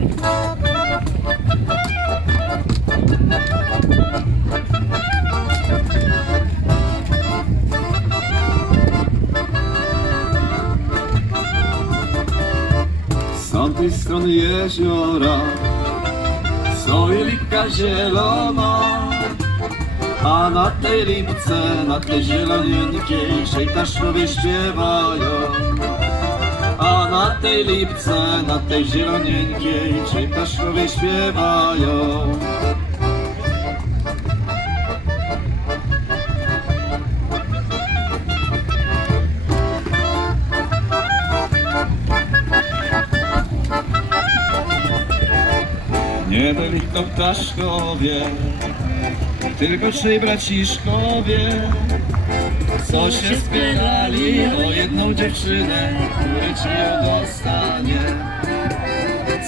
Z tamtej strony jeziora Soje lipka zielona. A na tej lipce, na tej zielonienkiej Szejtaszowie śpiewają. A na tej lipce, na tej zielonieńkiej szejtaszkowie śpiewają. Nie byli to ptaszkowie, tylko trzej braciszkowie, co się spierali o jedną dziewczynę, który ci ją dostanie.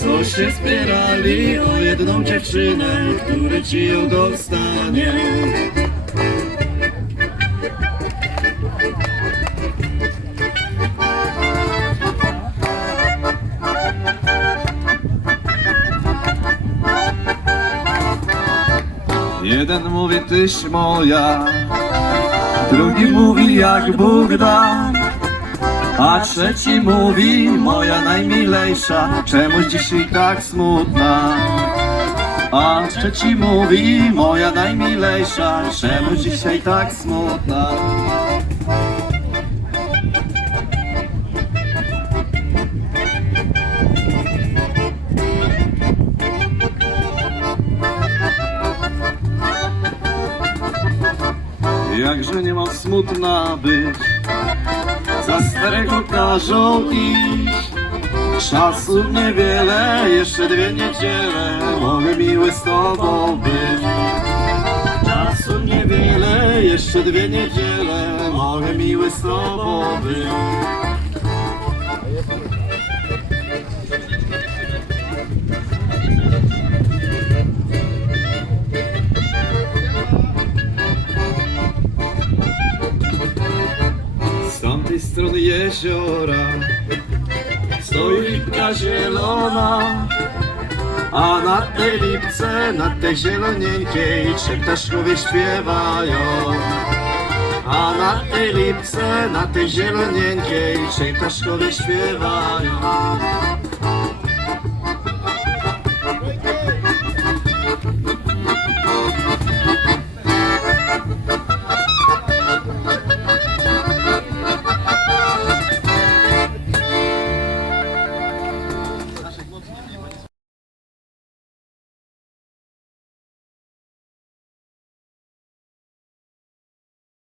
Co się spierali o jedną dziewczynę, który ci ją dostanie. Jeden mówi tyś moja, drugi mówi jak Bóg da, a trzeci mówi moja najmilejsza, czemuś dzisiaj tak smutna. A trzeci mówi moja najmilejsza, czemuś dzisiaj tak smutna. Jakże nie ma smutna być. Za starego każą iść. Czasu niewiele, jeszcze dwie niedziele Mogę miły z tobą być. Czasu niewiele, jeszcze dwie niedziele Mogę miły z tobą być strony jeziora. Stoi lipka zielona A na tej lipce, na tej zielonieńkiej Trzech ptaszkowie śpiewają. A na tej lipce, na tej zielonieńkiej Trzej ptaszkowie śpiewają